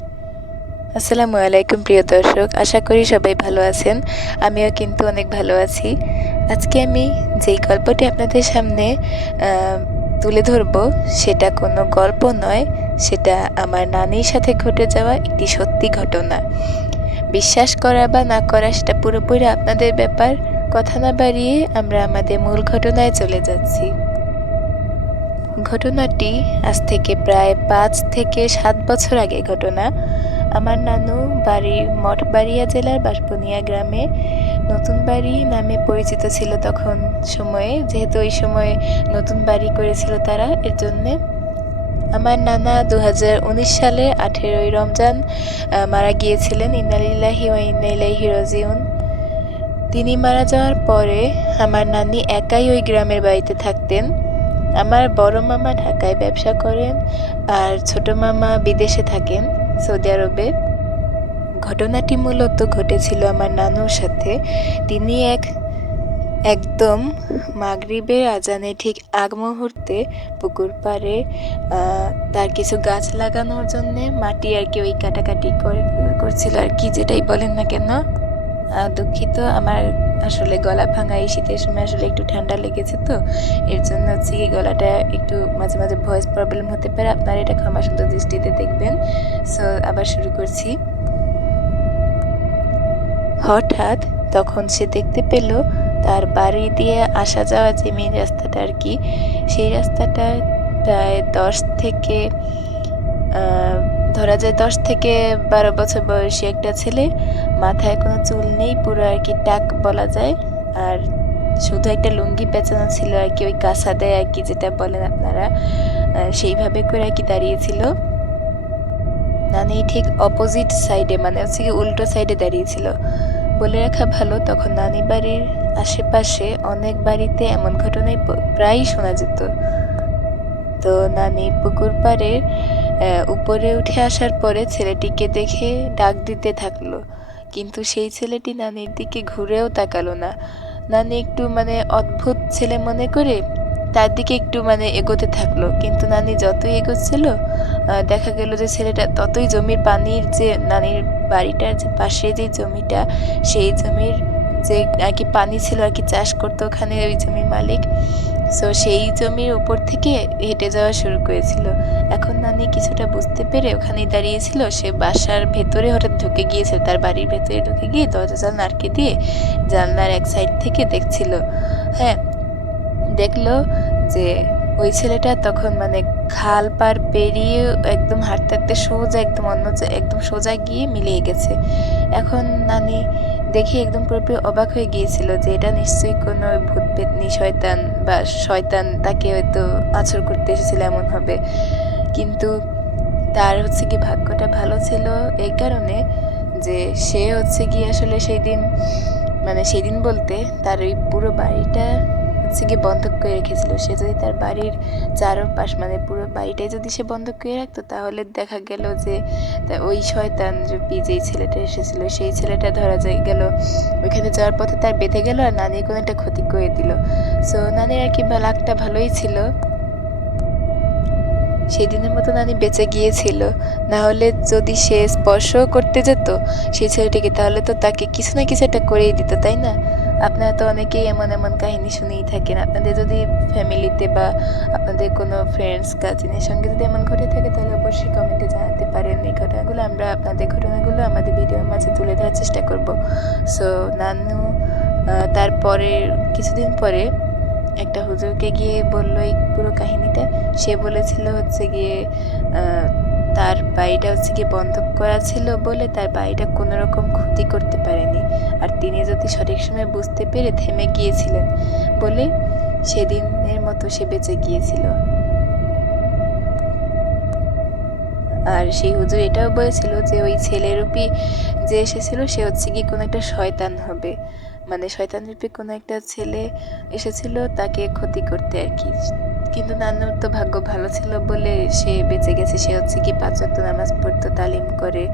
আসসালামু আলাইকুম প্রিয় দর্শক, আশা করি সবাই ভালো আছেন। আমিও কিন্তু অনেক ভালো আছি। আজকে আমি যেই গল্পটি আপনাদের সামনে তুলে ধরব সেটা কোনো গল্প নয়, সেটা আমার নানির সাথে ঘটে যাওয়া একটি সত্যি ঘটনা। বিশ্বাস করা বা না করা সেটা পুরোপুরি আপনাদের ব্যাপার। কথা না বাড়িয়ে আমরা আমাদের মূল ঘটনায় চলে যাচ্ছি। ঘটনাটি আজ থেকে প্রায় ৫ থেকে ৭ বছর আগে ঘটনা। আমার নানু বাড়ি মঠবাড়িয়া জেলার বাঁশবনিয়া গ্রামে। নতুন বাড়ি নামে পরিচিত ছিল তখন সময়ে, যেহেতু ওই সময়ে নতুন বাড়ি করেছিল তারা, এর জন্যে। আমার নানা ২০১৯ সালে ১৮ই রমজান মারা গিয়েছিলেন। ইন্নালিল্লাহি ওয়া ইন্না ইলাইহি রাজিউন। তিনি মারা যাওয়ার পরে আমার নানি একাই ওই গ্রামের বাড়িতে থাকতেন। আমার বড় মামা ঢাকায় ব্যবসা করেন আর ছোট মামা বিদেশে থাকেন, সৌদি আরবে। ঘটনাটি মূলত ঘটেছিল আমার নানুর সাথে। তিনি একদম মাগরিবের আজানে ঠিক আগ মুহূর্তে পুকুর পাড়ে তার কিছু গাছ লাগানোর জন্যে মাটি আর কি ওই কাটাকাটি করছিল আর কি, যেটাই বলেন না কেন। দুঃখিত, আমার আসলে গলা ভাঙা, এই শীতের সময় আসলে একটু ঠান্ডা লেগেছে, তো এর জন্য হচ্ছে কি গলাটা একটু মাঝে মাঝে ভয়েস প্রবলেম হতে পারে। আপনারা এটা ক্ষমা সুন্দর দৃষ্টিতে দেখবেন। সো আবার শুরু করছি। হঠাৎ তখন সে দেখতে পেল তার বাড়ি দিয়ে আসা যাওয়া যে মেন রাস্তাটা আর কি, সেই রাস্তাটা প্রায় ১০ থেকে ধরা যায় ১০ থেকে ১২ বছর বয়সী একটা ছেলে, মাথায় কোনো চুল নেই, পুরো আর কি টাক বলা যায়, আর শুধু একটা লুঙ্গি পেঁচানো ছিল আর কি, ওই কাঁসা দেয় আর কি যেটা বলেন আপনারা, সেইভাবে করে আর কি দাঁড়িয়েছিল। নানি ঠিক অপোজিট সাইডে, মানে হচ্ছে কি উল্টো সাইডে দাঁড়িয়েছিল। বলে রাখা ভালো, তখন নানি বাড়ির আশেপাশে অনেক বাড়িতে এমন ঘটনাই প্রায়ই শোনা যেত। তো নানি পুকুর পাড়ের উপরে উঠে আসার পরে ছেলেটিকে দেখে ডাক দিতে থাকলো, কিন্তু সেই ছেলেটি নানির দিকে ঘুরেও তাকালো না। নানি একটু মানে অদ্ভুত ছেলে মনে করে তার দিকে একটু মানে এগোতে থাকলো, কিন্তু নানি যতই এগোচ্ছিল দেখা গেল যে ছেলেটা ততই জমির পানির, যে নানির বাড়িটার যে পাশে যে জমিটা, সেই জমির যে আর কি পানি ছিল আর কি, চাষ করতো ওখানে ওই জমির মালিক। সো সেই জমির উপর থেকে হেঁটে যাওয়া শুরু করেছিল। এখন নানি কিছুটা বুঝতে পেরে ওখানেই দাঁড়িয়েছিল। সে বাসার ভেতরে হঠাৎ ঢুকে গিয়েছিল, তার বাড়ির ভেতরে ঢুকে গিয়ে দরজা জানলা আটকে দিয়ে জানলার এক সাইড থেকে দেখছিল। হ্যাঁ, দেখলো যে ওই ছেলেটা তখন মানে খাল পার পেরিয়ে একদম হাঁটতে হাঁটতে সোজা একদম একদম সোজা গিয়ে মিলিয়ে গেছে। এখন নানি দেখে একদম পুরোপুরি অবাক হয়ে গিয়েছিল যে এটা নিশ্চয়ই কোনো ভূত পেতনি, শয়তান বা শয়তান তাকে হয়তো আছর করতে এসেছিল, এমন হবে। কিন্তু তার হচ্ছে কি ভাগ্যটা ভালো ছিল এই কারণে যে সে হচ্ছে কি আসলে সেই দিন বলতে তার ওই পুরো বাড়িটা হচ্ছে গিয়ে বন্ধক করে রেখেছিল। সে যদি তার বাড়ির চারপাশ মানে পুরো বাড়িটাই যদি সে বন্ধক করে রাখতো, তাহলে দেখা গেল যে ওই শয়তান রূপী যেই ছেলেটা এসেছিল, সেই ছেলেটা ধরা গেল ওইখানে যাওয়ার পথে তার বেঁধে গেল আর নানির কোনো একটা ক্ষতি করে দিল। সো নানির আর কি লাকটা ভালোই ছিল, সেদিনের মতো নানি বেঁচে গিয়েছিল। না হলে যদি সে স্পর্শ করতে যেত সেই ছেলেটিকে, তাহলে তো তাকে কিছু না কিছু একটা করেই দিত, তাই না? আপনারা তো অনেকেই এমন এমন কাহিনী শুনেই থাকেন। আপনাদের যদি ফ্যামিলিতে বা আপনাদের কোনো ফ্রেন্ডস কাজিনের সঙ্গে যদি এমন ঘটে থাকে, তাহলে অবশ্যই কমেন্টে জানাতে পারেন। এই ঘটনাগুলো আমরা আপনাদের ঘটনাগুলো আমাদের ভিডিওর মাঝে তুলে ধরার চেষ্টা করব। সো নানু তারপরে কিছুদিন পরে একটা হুজুরকে গিয়ে বললো এই পুরো কাহিনীটা। সে বলেছিল হচ্ছে গিয়ে তার বাড়িটা হচ্ছে গিয়ে বন্ধক করা ছিল বলে তার বাড়িটা কোনো রকম ক্ষতি করতে পারেনি, আর তিনি যদি সঠিক সময় বুঝতে পেরে থেমে গিয়েছিলেন বলে সেদিনের মতো সে বেঁচে গিয়েছিল। আর সেই হুজুর এটাও বলেছিল যে ওই ছেলেরূপী যে এসেছিল সে হচ্ছে কি কোনো একটা শয়তান হবে, মানে শয়তানরূপী কোনো একটা ছেলে এসেছিল তাকে ক্ষতি করতে আর কি। কিন্তু নানুর তো ভাগ্য ভালো ছিল বলে সে বেঁচে গেছে। সে হচ্ছে কি ৫ ওয়াক্ত নামাজ পড়তো, তালিম করে,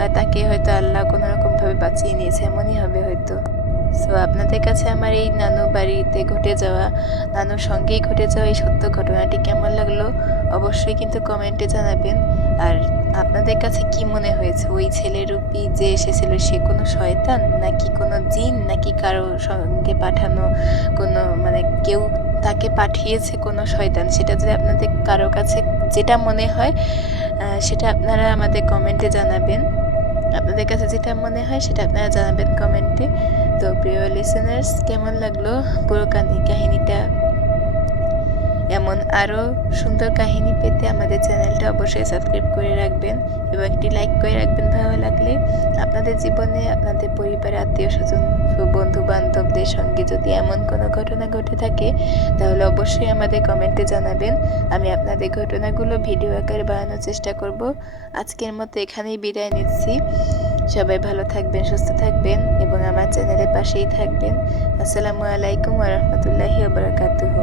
আর তাকে হয়তো আল্লাহ কোনো রকমভাবে বাঁচিয়ে নিয়েছে, এমনই হবে হয়তো। সো আপনাদের কাছে আমার এই নানু বাড়িতে ঘটে যাওয়া, নানুর সঙ্গেই ঘটে যাওয়া এই সত্য ঘটনাটি কেমন লাগলো অবশ্যই কিন্তু কমেন্টে জানাবেন। আর আপনাদের কাছে কি মনে হয়েছে, ওই ছেলেরূপী যে এসেছিল সে কোনো শয়তান নাকি কোনো জিন, নাকি কারো সঙ্গে পাঠানো কোনো মানে কেউ তাকে পাঠিয়েছে কোনো শয়তান? সেটা যদি আপনাদের কারো কাছে যেটা মনে হয় সেটা আপনারা আমাদের কমেন্টে জানাবেন। আপনাদের কাছে যেটা মনে হয় সেটা আপনারা জানাবেন কমেন্টে। তো প্রিয় লিসেনার্স, কেমন লাগলো পুরো কাহিনীটা? এমন আরও সুন্দর কাহিনী পেতে আমাদের চ্যানেলটা অবশ্যই সাবস্ক্রাইব করে রাখবেন এবং একটি লাইক করে রাখবেন ভালো লাগলে। আপনাদের জীবনে আপনাদের পরিবারে আত্মীয়স্বজন বন্ধু বান্ধবদের সঙ্গে যদি এমন কোনো ঘটনা ঘটে থাকে তাহলে অবশ্যই আমাদের কমেন্টে জানাবেন। আমি আপনাদের ঘটনাগুলো ভিডিও আকারে বানানোর চেষ্টা করব। আজকের মতো এখানেই বিদায় নিচ্ছি। সবাই ভালো থাকবেন, সুস্থ থাকবেন এবং আমার চ্যানেলের পাশেই থাকবেন। আসসালামু আলাইকুম ওয়া রাহমাতুল্লাহি ওয়া বারাকাতুহু।